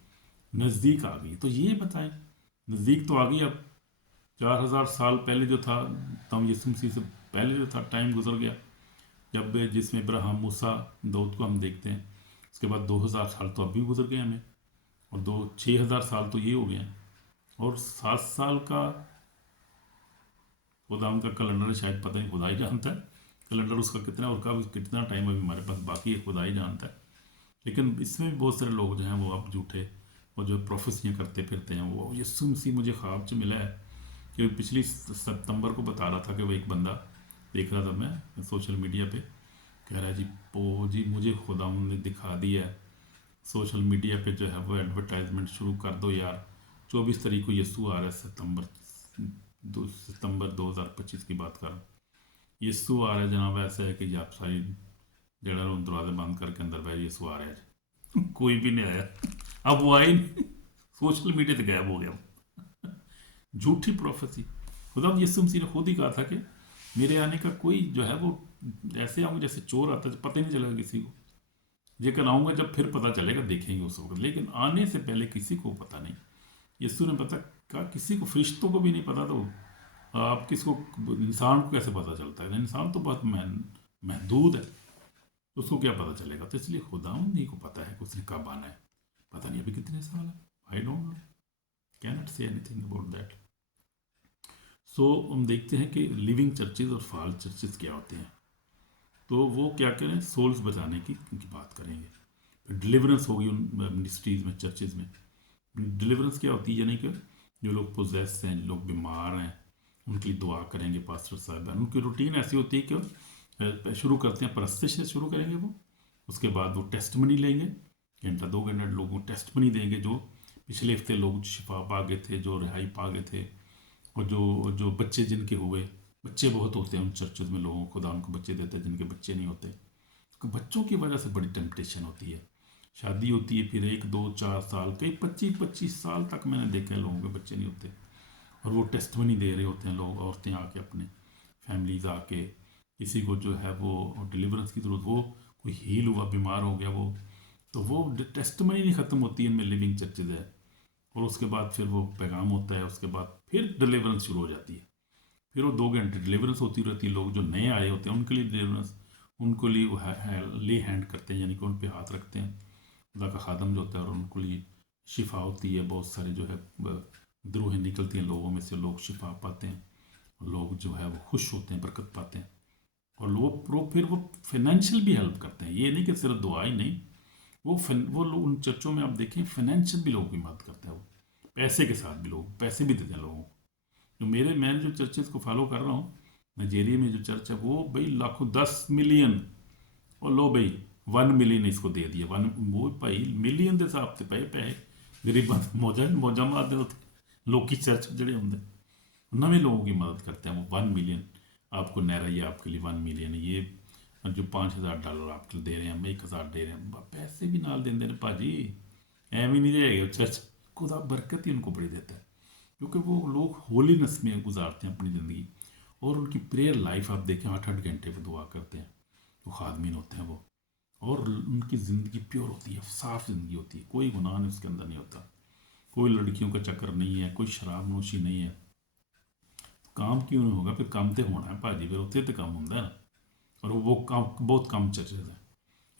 नज़दीक आ गई। तो ये बताएं नज़दीक तो आ गई, अब 4000 साल पहले जो था तब यीशु मसीह से पहले जो था टाइम गुजर गया, जब जिसमें इब्राहिम मूसा दाऊद को हम देखते हैं। उसके बाद 2000 साल तो अभी गुजर गए हमें, और 6000 साल तो ये हो गए हैं, और 7 साल का खुदा उनका कैलेंडर है, शायद पता नहीं, खुदा ही जानता है कैलेंडर उसका कितना और कब कितना टाइम अभी हमारे पास बाकी है, खुदा ही जानता है। लेकिन इसमें भी बहुत सारे लोग जो हैं वो अब झूठे वो जो प्रोफेसियाँ करते फिरते हैं। वो यीशु मसीह मुझे ख्वाब से मिला है कि पिछली सितंबर को बता रहा था कि वो एक बंदा देख रहा था मैं सोशल मीडिया पे, कह रहा है जी जी मुझे खुदा ने दिखा दिया है, सोशल मीडिया पे जो है वो एडवर्टाइजमेंट शुरू कर दो यार, 24 तारीख को यीशु आ रहा है, सितंबर 2025 की बात कर रहा हूँ। यीशु आ रहा है जनाब, ऐसा है कि आप सारी जगह दरवाजे बंद करके अंदर बैठ, यीशु आ रहा है कोई भी नहीं आया, अब वो आए नहीं, सोशल मीडिया से गायब हो गया। झूठी प्रोफेसी। खुदा यीशु मसीह ने खुद ही कहा था कि मेरे आने का कोई जो है वो ऐसे आऊँगा जैसे चोर आता है, पता ही नहीं चलेगा किसी को, लेकिन आऊँगा जब फिर पता चलेगा, देखेंगे उस वक्त, लेकिन आने से पहले किसी को पता नहीं। यीशु ने पता कहा किसी को, फरिश्तों को भी नहीं पता, तो आप किसको, इंसान को कैसे पता चलता है? इंसान तो बहुत महदूद है, उसको क्या पता चलेगा? तो इसलिए खुदा नहीं को पता है कि उसने कब आना है, पता नहीं अभी कितने साल है, I don't know, cannot say anything about that. So हम देखते हैं कि लिविंग चर्चेज और फॉल्स चर्चेज क्या होते हैं। तो वो क्या करें, सोल्स बचाने की बात करेंगे। डिलीवरेंस होगी उन मिनिस्ट्रीज में, चर्चेज में। डिलीवरेंस क्या होती है, यानी कि जो लोग पोजेस हैं, जो लोग बीमार हैं, उनके लिए दुआ करेंगे पास्टर साहब। उनकी रूटीन ऐसी होती है कि शुरू करते हैं परस्तिश से शुरू करेंगे वो, उसके बाद वो टेस्ट मनी लेंगे, घंटा 2 घंटे लोगों को टेस्ट मनी देंगे, जो पिछले हफ्ते लोग शिफा पा गए थे, जो रिहाई पा गए थे, और जो जो बच्चे जिनके हुए, बच्चे बहुत होते हैं उन चर्चेज में, लोगों को खुदा उनको बच्चे देते हैं जिनके बच्चे नहीं होते। तो बच्चों की वजह से बड़ी टेम्पटेशन होती है, शादी होती है, फिर 1 2 4 साल, कई 25 साल तक मैंने देखा है लोगों के बच्चे नहीं होते, और वो टेस्टमनी दे रहे होते हैं लोग, औरतें आके अपने फैमिलीज आके, किसी को जो है वो डिलीवरेंस की जरूरत, वो कोई हील हुआ, बीमार हो गया वो, तो वो टेस्टमनी नहीं ख़त्म होती, इनमें लिविंग चर्चेज है। और उसके बाद फिर वो पैगाम होता है, उसके बाद फिर डिलीवरेंस शुरू हो जाती है, फिर वो 2 घंटे डिलीवरेंस होती रहती है। लोग जो नए आए होते हैं उनके लिए डिलीवरेंस, उनको लिए वो ले हैंड करते हैं, यानी कि उन पे हाथ रखते हैं, खुदा का खादम जो होता है, और उनको लिए शिफा होती है। बहुत सारे जो है द्रोहें निकलती हैं लोगों में से, लोग शिफा पाते हैं, लोग जो है वो खुश होते हैं, बरकत पाते हैं, और लोग फिर वो फाइनेंशियल भी हेल्प करते हैं। ये नहीं कि सिर्फ दुआ ही नहीं, वो लोग उन चर्चों में आप देखें फाइनेंशियल भी लोग की मदद करते हैं, वो पैसे के साथ भी लोग पैसे भी देते हैं लोगों को। जो मैं जो चर्चेज को फॉलो कर रहा हूँ, नाइजीरिया में जो चर्च है वो भाई लाखों 10 मिलियन, और लो भाई 1 मिलियन इसको दे दिया, वन वो भाई मिलियन के हिसाब से पैसे गरीबों मौजा मारते होते लोग की चर्च जड़े होंगे, नवे लोगों की मदद करते हैं वो। 1 मिलियन आपको नहरा, ये आपके लिए 1 मिलियन, ये जो $5000 आपके दे रहे हैं, हम 1000 दे रहे हैं, पैसे भी नाल देंगे भाजी, एवं नहीं जाएगा चर्च, खुदा बरकत ही उनको बड़ी देता है, क्योंकि वो लोग होलीनेस में गुजारते हैं अपनी ज़िंदगी। और उनकी प्रेयर लाइफ आप देखें, 8 घंटे पर दुआ करते हैं, वो खादमीन होते हैं वो, और उनकी ज़िंदगी प्योर होती है, साफ़ ज़िंदगी होती है, कोई गुनाह नहीं उसके अंदर नहीं होता, कोई लड़कियों का चक्कर नहीं है, कोई शराब नोशी नहीं है। तो काम क्यों नहीं होगा, फिर काम तो होना है भाजी, फिर उत्थे तो काम होंगे ना। और वो काम बहुत कम चर्चेज हैं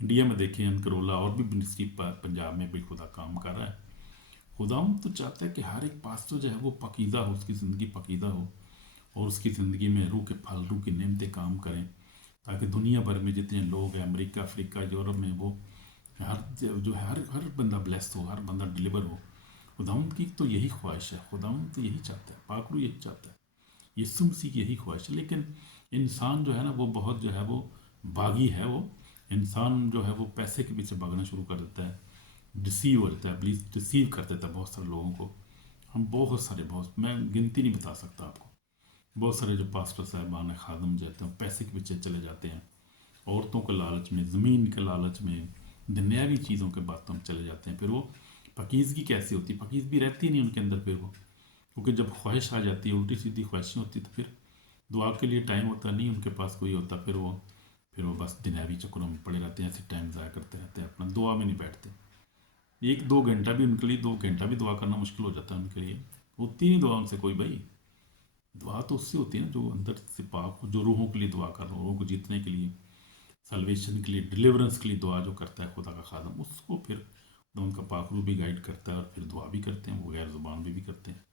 इंडिया में, देखें अनकरोला और भी मिनिस्ट्री पंजाब में भी खुदा काम कर रहा है। खुदाम तो चाहता है कि हर एक पास्टर जो है वो पकीदा हो, उसकी ज़िंदगी पकीदा हो, और उसकी ज़िंदगी में रूह के फल, रूह की नेमतें काम करें, ताकि दुनिया भर में जितने लोग हैं, अमेरिका, अफ्रीका, यूरोप में, वो हर जो है हर बंदा ब्लेस्ड हो, हर बंदा डिलीवर हो। खुदाम की तो यही ख्वाहिश है, खुदाम तो यही चाहता है, पाकरू यही चाहता है, यीशु मसीह की यही ख्वाहिश है। लेकिन इंसान जो है ना वो बहुत जो है वो बागी है, वो इंसान जो है वो पैसे के पीछे भागना शुरू कर देता है, डिसीव हो जाता है, प्लीज़ डिसीव कर देता है बहुत सारे लोगों को। हम बहुत सारे, बहुत, मैं गिनती नहीं बता सकता आपको, बहुत सारे जो पास्टर साहबान हैं, खादम जाते हैं, पैसे के पीछे चले जाते हैं, औरतों के लालच में, ज़मीन के लालच में, दुनियावी चीज़ों के बातों में चले जाते हैं, फिर वो पाकीज़गी कैसे होती है? पाकीज़गी रहती नहीं उनके अंदर फिर वो, क्योंकि जब ख्वाहिश आ जाती है, उल्टी सीधी ख्वाहिशें होती तो फिर दुआ के लिए टाइम होता नहीं उनके पास कोई होता, फिर वो बस दुनियावी चक्करों में पड़े रहते हैं, ऐसे टाइम ज़ाया करते रहते हैं, अपना दुआ में नहीं बैठते। 1-2 घंटा भी उनके लिए, 2 घंटा भी दुआ करना मुश्किल हो जाता है उनके लिए। होती नहीं दुआ उनसे कोई भाई। दुआ तो उससे होती है ना जो अंदर से पाक हो, जो रूहों के लिए दुआ कर रहा हो, रूहों को जीतने के लिए, सल्वेशन के लिए, डिलीवरेंस के लिए दुआ जो करता है खुदा का खादम, उसको फिर उनका पाखरू भी गाइड करता है और फिर दुआ भी करते हैं वो, गैर ज़ुबान भी करते हैं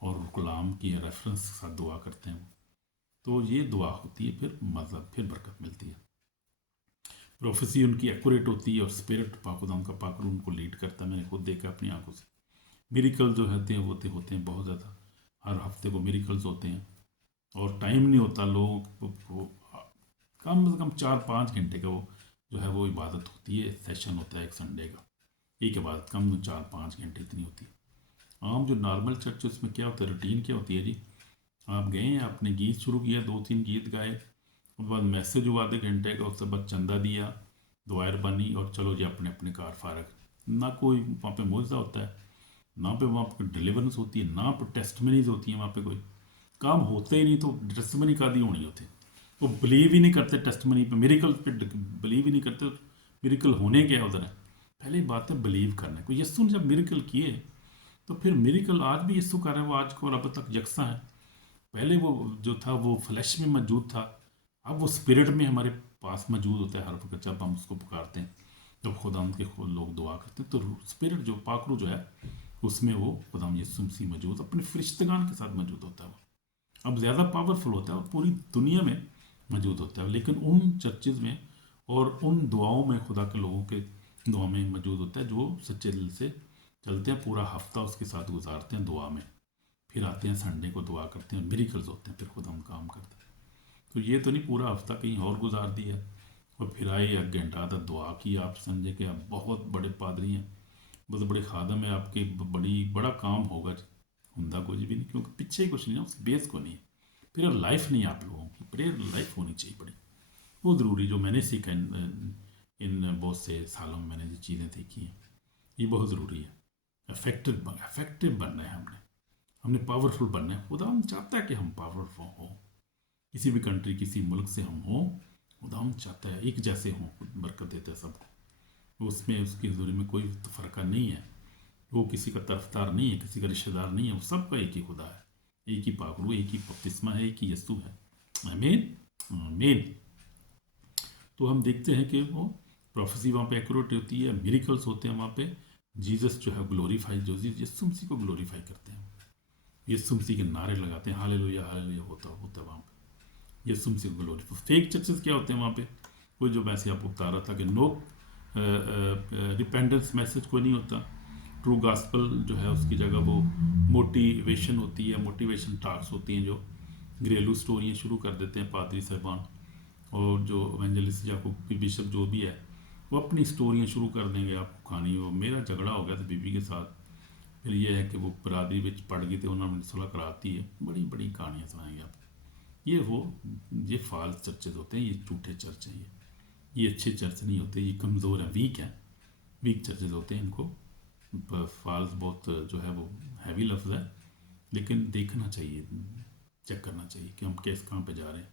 और कलाम की रेफरेंस के साथ दुआ करते हैं वो। तो ये दुआ होती है, फिर मतलब फिर बरकत मिलती है। प्रोफेसी उनकी एक्यूरेट होती है और स्पिरिट पाखुदा उनका पाखरू उनको लीड करता है। मैंने खुद देखा अपनी आंखों से। मिरिकल जो होते हैं होते हैं बहुत ज़्यादा, हर हफ्ते को मिरिकल्स होते हैं और टाइम नहीं होता लोगों को, कम से कम 4-5 घंटे का वो जो है वो इबादत होती है, सेशन होता है एक संडे का, एक इबादत कम 4-5 घंटे इतनी होती है। आम जो नॉर्मल चर्च उसमें क्या होता है, रूटीन क्या होती है जी? आप गए, आपने गीत शुरू किया, 2-3 गीत गाए, उसके बाद मैसेज हुआ आधे घंटे का, उसके बाद चंदा दिया, दुआर बनी और चलो जी अपने अपने कार फारग। ना कोई वहाँ पे मुआवजा होता है, ना पे वहाँ पर डिलीवरेंस होती है, ना पर टेस्टमनीज होती है, वहाँ पे कोई काम होते ही नहीं। तो टेस्टमनी का दी होनी होती, वो बिलीव ही नहीं करते टेस्टमनी पे, मिरेकल पे बिलीव ही नहीं करते। मिरेकल होने क्या उधर है? पहली बात है बिलीव करना। कोई यस्सु ने जब मिरेकल किए तो फिर मिरेकल आज भी यस्सु कर रहे हैं, वो आज को और अब तक यकसा है। पहले वो जो था वो फ्लैश में मौजूद था, अब वो स्पिरिट में हमारे पास मौजूद होता है हर वक्त जब हम उसको पुकारते हैं, जब खुदा के लोग दुआ करते हैं तो स्पिरिट जो पाखरू जो है उसमें वो खुदा यीशु मसीह मौजूद अपने फरिश्तेगान के साथ मौजूद होता है। वो अब ज़्यादा पावरफुल होता है और पूरी दुनिया में मौजूद होता है, लेकिन उन चर्चेज़ में और उन दुआओं में खुदा के लोगों के दुआ में मौजूद होता है जो सच्चे दिल से चलते हैं, पूरा हफ्ता उसके साथ गुजारते हैं दुआ में, फिर आते हैं संडे को दुआ करते हैं, मिरेकल्स होते हैं, फिर खुदा हम काम करते हैं। तो ये तो नहीं पूरा हफ्ता कहीं और गुजार दिया और फिर आए 1 घंटा आधा दुआ की, आप समझे कि आप बहुत बड़े पादरी हैं, बहुत बड़े खादम है, आपके बड़ा काम होगा। होंदा कुछ भी नहीं, क्योंकि पीछे ही कुछ नहीं है, उस बेस को नहीं है। प्रेयर लाइफ नहीं है आप लोगों की, प्रेयर लाइफ होनी चाहिए बड़ी, वो ज़रूरी, जो मैंने सीखा इन बहुत से सालों में मैंने जो चीज़ें देखी हैं, ये बहुत ज़रूरी है। इफेक्टिव बनना है, हमने पावरफुल बनना है। खुदा हम चाहता है कि हम पावरफुल हों, किसी भी कंट्री किसी मुल्क से हम हों, खुदा हम चाहता है एक जैसे हों, बरकत देता है सबको, उसमें उसकी हजूरी में कोई फ़र्क नहीं है, वो किसी का तरफदार नहीं है, किसी का रिश्तेदार नहीं है, वो सबका एक ही खुदा है, एक ही पाखरू, एक ही बपतिस्मा है, एक ही यीशु है। आमीन आमीन। तो हम देखते हैं कि वो प्रोफेसी वहाँ पे एक्यूरेट होती है, मिरेकल्स होते हैं वहाँ पे, जीसस जो है ग्लोरीफाई, जो यीशु मसीह को ग्लोरीफाई करते हैं, यीशु मसीह के नारे लगाते हैं, हालेलुया हालेलुया होता होता है वहाँ पे, यीशु मसीह को ग्लोरीफाई। फेक चर्चेस क्या होते हैं वहाँ पे? कोई जो वैसे आपको बता रहा था कि नो रिपेंडेंस मैसेज कोई नहीं होता, ट्रू गास्पल जो है उसकी जगह वो मोटिवेशन होती है, मोटिवेशन टॉक्स होती हैं, जो घरेलू स्टोरियाँ शुरू कर देते हैं पादरी साहबान, और जो एवेंजलिस्ट या कोई बिशप जो भी है वो अपनी स्टोरियाँ शुरू कर देंगे आपको कहानी। वो मेरा झगड़ा हो गया था बीबी के साथ, फिर ये है कि वो बरादरी में पड़ गई थी, उन्होंने सुलह कराती है, बड़ी बड़ी कहानियाँ सुनाएंगे आप। ये फाल्स चर्चेज होते हैं, ये झूठे चर्च हैं, ये अच्छे चर्च नहीं होते, ये कमज़ोर हैं, वीक हैं, वीक चर्चेज होते हैं। इनको फाल्स बहुत जो है वो हैवी लफ्ज़ है, लेकिन देखना चाहिए, चेक करना चाहिए कि हम केस कहाँ पे जा रहे हैं।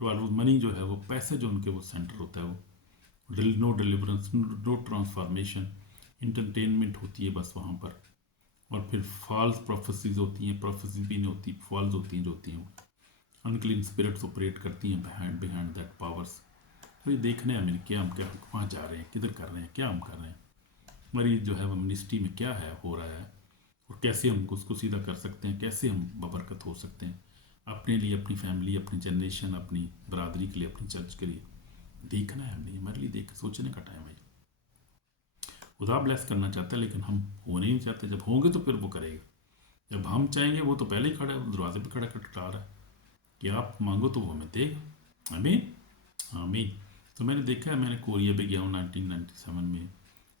वो मनी जो है वो पैसे जो उनके वो सेंटर होता है, वो no deliverance, no transformation, entertainment होती है बस वहाँ पर। और फिर फॉल्स प्रोफेसीज होती हैं, प्रोफेसी भी नहीं होती, फॉल्स होती हैं जो होती हैं वो अनक्लीन स्पिरिट्स ऑपरेट करती हैं बिहाइंड दैट पावर्स। तो ये देखने हमें क्या हम क्या कहाँ जा रहे हैं, किधर कर रहे हैं, क्या हम कर रहे हैं, हमारी जो है वो मिनिस्ट्री में क्या है हो रहा है, और कैसे हम उसको सीधा कर सकते हैं, कैसे हम बबरकत हो सकते हैं अपने लिए, अपनी फैमिली, अपनी जनरेशन, अपनी बरादरी के लिए, अपनी चर्च के लिए। देखना है हमने, हमारे लिए देख सोचने का टाइम है। खुदा ब्लेस करना चाहता है, लेकिन हम होने नहीं चाहते। जब होंगे तो फिर वो करेगा, जब हम चाहेंगे वो तो पहले ही खड़ा है, वो दरवाजे पे खड़ा खटखटा रहा है कि आप मांगो तो वो हमें देगा। आमीन आमीन। तो मैंने देखा है, मैंने कोरिया भी गया हूँ 1997 में,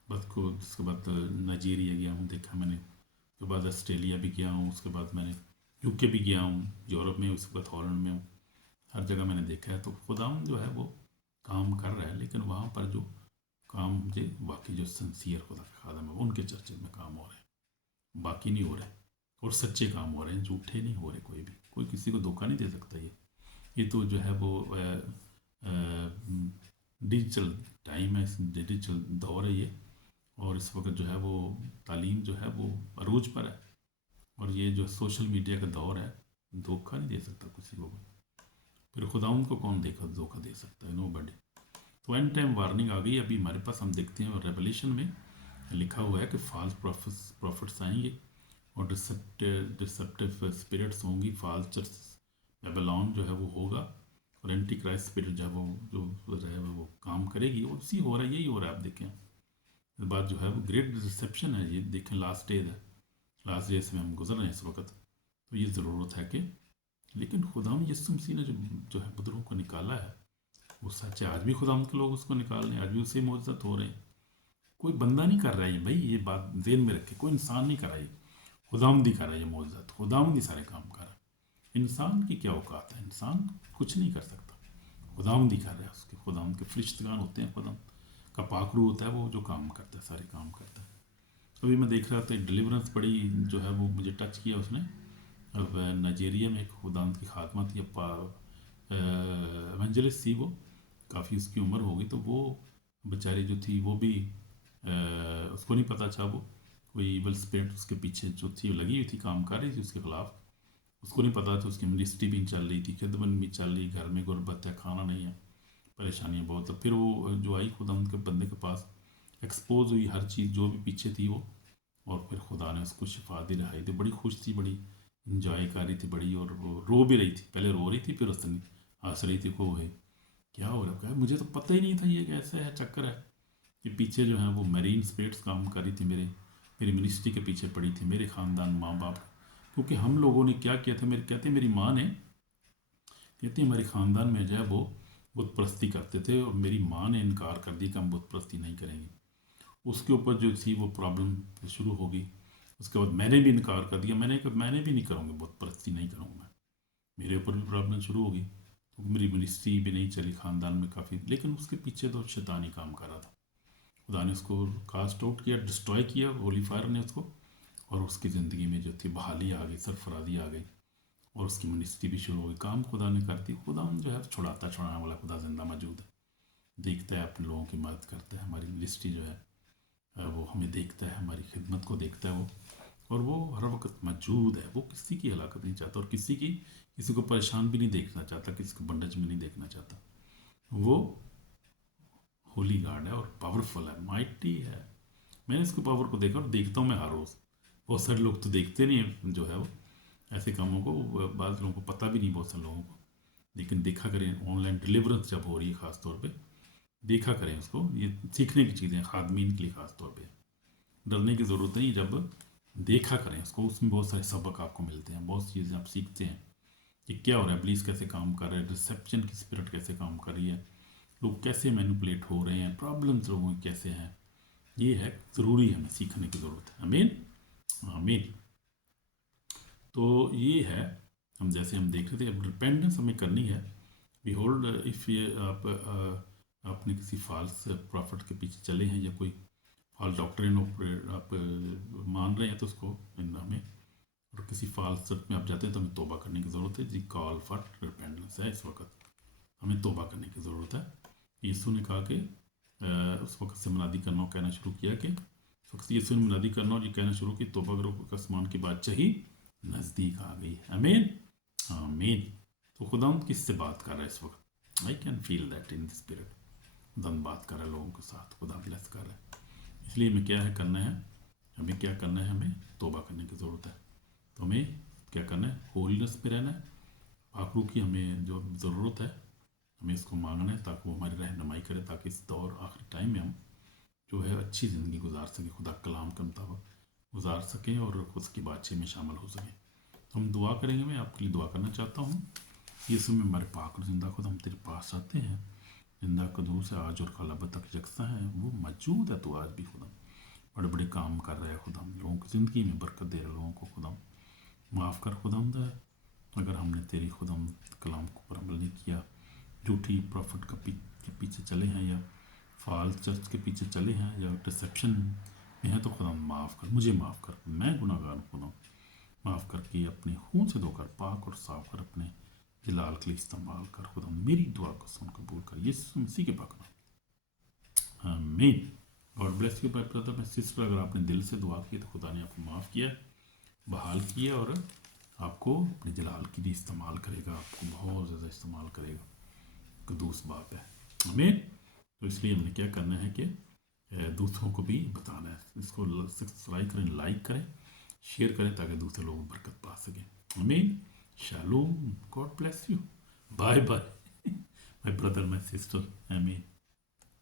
बस को उसके बाद नाइजीरिया गया हूँ, देखा मैंने, उसके बाद ऑस्ट्रेलिया भी गया हूँ, उसके बाद मैंने यूके भी गया हूँ, यूरोप में, उसके बाद हॉलैंड में हूँ, हर जगह मैंने देखा है। तो खुदा जो है वो काम कर रहा है, लेकिन वहाँ पर जो काम मुझे बाकी जो सिंसियर खुदा के खादम है उनके चर्चे में काम हो रहे हैं, बाकी नहीं हो रहे, और सच्चे काम हो रहे हैं, झूठे नहीं हो रहे। कोई किसी को धोखा नहीं दे सकता। ये तो जो है वो डिजिटल टाइम है, डिजिटल दौर है ये, और इस वक्त जो है वो तालीम जो है वो अरूज पर है, और ये जो सोशल मीडिया का दौर है, धोखा नहीं दे सकता किसी को। फिर खुदाउन को कौन धोखा दे सकता है? नो बडी। तो एंड टाइम वार्निंग आ गई अभी हमारे पास, हम देखते हैं, और रेवलेशन में लिखा हुआ है कि फॉल्स प्रॉफिट्स आएंगे, और डिसेप्टिव स्पिरिट्स होंगी, फॉल्स चर्च बेबीलोन जो है वो होगा, और एंटी क्राइस्ट स्पिरिट जो है वो काम करेगी। और इसी हो रहा है, यही हो रहा है। आप देखें इस बात जो है वो ग्रेट रिसेप्शन है, ये देखें लास्ट डेज है, लास्ट डेज में हम गुजर रहे हैं इस वक्त। तो ये ज़रूरत है कि, लेकिन खुदा यीशु मसीह ने जो है बुजुर्गों को निकाला है वो सच है। आज भी खुदा के लोग उसको निकाल रहे हैं, आज भी उससे मोजत हो रहे हैं। कोई बंदा नहीं कर रहा है भाई, ये बात जेन में रखे, कोई इंसान नहीं कर रहा है, खुदावंदी कर रहा है ये मोजत, खुदावंदी सारे काम कर रहा है। इंसान की क्या औकात है? इंसान कुछ नहीं कर सकता, खुदावंदी कर रहा है। उसके खुदावंद के फरिश्तगान होते हैं, खुदावंद का पाखरू होता है, वो जो काम करता है सारे काम करता है। अभी मैं देख रहा था डिलीवरेंस बड़ी जो है वो मुझे टच किया उसने। अब नाइजीरिया में एक खुदावंद की खात्मा थी, एवेंजलिस्ट थी, वो काफ़ी उसकी उम्र हो गई, तो वो बेचारी जो थी वो भी उसको नहीं पता था, वो कोई इवल स्पिरिट उसके पीछे जो थी लगी हुई थी, काम कर रही थी उसके ख़िलाफ़। उसको नहीं पता था, उसकी मिनिस्ट्री भी चल रही थी, खिदमत भी चल रही, घर में गुर्बत है, खाना नहीं है, परेशानियाँ बहुत। तो फिर वो जो आई खुदा उनके बंदे के पास, एक्सपोज हुई हर चीज़ जो भी पीछे थी वो, और फिर खुदा ने उसको शिफा दी, रहाई दी, बड़ी खुश थी, बड़ी इंजॉय कर रही थी बड़ी, और वो रो भी रही थी, पहले रो रही थी, फिर उसने हंस रही थी को है क्या हो रहा है, मुझे तो पता ही नहीं था ये कैसे है चक्कर है कि पीछे जो है वो मरीन स्पिरिट्स काम कर रही थी, मेरी मिनिस्ट्री के पीछे पड़ी थी, मेरे ख़ानदान माँ बाप। क्योंकि हम लोगों ने क्या किया था, मेरी माँ ने, कहती हमारे ख़ानदान में जो है वो बुत परस्ती करते थे, और मेरी माँ ने इनकार कर दिया कि हम बुत परस्ती नहीं करेंगे। उसके ऊपर जो थी वो प्रॉब्लम शुरू हो गई। उसके बाद मैंने भी इनकार कर दिया, मैंने कहा मैंने भी नहीं करूँगा, बुत परस्ती नहीं करूँगा मैं। मेरे ऊपर भी प्रॉब्लम शुरू हो गई, तो मेरी मिनिस्ट्री भी नहीं चली ख़ानदान में काफ़ी, लेकिन उसके पीछे तो शैतानी काम कर रहा था। खुदा ने उसको कास्ट आउट किया, डिस्ट्रॉय किया होली फायर ने उसको, और उसकी ज़िंदगी में जो थी बहाली आ गई, सरफरादी आ गई, और उसकी मिनिस्ट्री भी शुरू हो गई। काम खुदा ने कर दी। खुदा जो है छुड़ाने वाला खुदा जिंदा मौजूद है, देखता है अपने लोगों की मदद करता है। हमारी मिनिस्ट्री जो है वो हमें देखता है, हमारी खिदमत को देखता है वो, और वो हर वक्त मौजूद है। वो किसी की हलाकत नहीं चाहता, और किसी को परेशान भी नहीं देखना चाहता, किसी को बंडज में नहीं देखना चाहता। वो होली गार्ड है और पावरफुल है, माइटी है। मैंने इसको पावर को देखा और देखता हूँ मैं हर रोज़। बहुत सारे लोग तो देखते नहीं है जो है वो ऐसे कामों को, बाद लोगों को पता भी नहीं, बहुत सारे लोगों को। लेकिन देखा करें, ऑनलाइन डिलीवरेंस जब हो रही है ख़ास तौर पे, देखा करें उसको। ये सीखने की चीज़ें खादमीन के लिए ख़ास तौर पे, डरने की ज़रूरत नहीं। जब देखा करें उसको, उसमें बहुत सारे सबक आपको मिलते हैं, बहुत सी चीज़ें आप सीखते हैं कि क्या हो रहा है, पुलिस कैसे काम कर रहा है, रिसेप्शन की स्पिरिट कैसे काम कर रही है, लोग कैसे मैनिपुलेट हो रहे हैं, प्रॉब्लम्स लोगों की कैसे हैं। ये है, ज़रूरी है, हमें सीखने की ज़रूरत है। आमीन, आमीन। तो ये है, हम जैसे हम देख रहे थे, अब रिपेंडेंस हमें करनी है। बिहोल्ड इफ़ ये आपने किसी फॉल्स प्रॉफिट के पीछे चले हैं, या कोई फॉल्स डॉक्ट्रिन आप मान रहे हैं, तो उसको हमें, और किसी फॉल्स चर्च में आप जाते हैं तो हमें तौबा करने की ज़रूरत है जी। कॉल फॉर रिपेंडेंस है, इस वक्त हमें तौबा करने की ज़रूरत है। यीशु ने कहा कि उस वक्त से मुनादी करना और कहना शुरू किया कि उस वक्त यीशु ने मुनादी करना और ये कहना शुरू कि तौबा करो, आसमान की बादशाही नज़दीक आ गई। आमीन, आमीन। तो खुदा किससे बात कर रहा है इस वक्त? I can feel that in the spirit. खुदा बात कर रहा है लोगों के साथ, खुदा ब्लेस कर रहा है। इसलिए हमें क्या है करना है, हमें क्या करना है, हमें तौबा करने की ज़रूरत है। तो हमें क्या करना है, होलीनेस पे रहना है। आखरू की हमें जो ज़रूरत है, हमें इसको मांगना है ताकि वो हमारी रहनुमाई करे, ताकि इस दौर आखिरी टाइम में हम जो है अच्छी ज़िंदगी गुजार सकें, खुदा कलाम के मुताबिक गुजार सकें, और उसकी बातचीत में शामिल हो सकें। तो हम दुआ करेंगे। मैं आपके लिए दुआ करना चाहता हूँ। यीशु में हमारे पाक और जिंदा खुदा, हम तेरे पास आते हैं, जिंदा कदूर से आज और कल अब तक यकसा है, वो मौजूद है। तो आज भी खुदा बड़े बड़े काम कर रहा है खुदा, लोगों की ज़िंदगी में बरकत दे रहे लोगों को। खुदा माफ़ कर खुदावंद, अगर हमने तेरी खुदावंद कलाम को पर अमल नहीं किया, झूठी प्रॉफिट के पीछे चले हैं, या फॉल्स चर्च के पीछे चले हैं या डिसेप्शन में हैं, तो खुदा माफ़ कर, मुझे माफ़ कर, मैं गुनाहगार हूँ खुदा, माफ़ करके अपने खून से धोकर पाक और साफ कर, अपने जलाल के लिए इस्तेमाल कर खुदा, मेरी दुआ को सुन कबूल कर यीशु मसीह के पाक नाम, आमीन। God bless you my brother my sister. अगर आपने दिल से दुआ की तो खुदा ने आपको माफ़ किया, बहाल किया और आपको अपने जलाल के लिए इस्तेमाल करेगा, आपको बहुत ज़्यादा इस्तेमाल करेगा, कदूस बात है, आमीन। तो इसलिए हमने क्या करना है कि दूसरों को भी बताना है, इसको सब्सक्राइब करें, लाइक करें, शेयर करें, ताकि दूसरे लोग बरकत पा सकें, आमीन। शालोम, God bless you, bye bye my brother my sister, आमीन।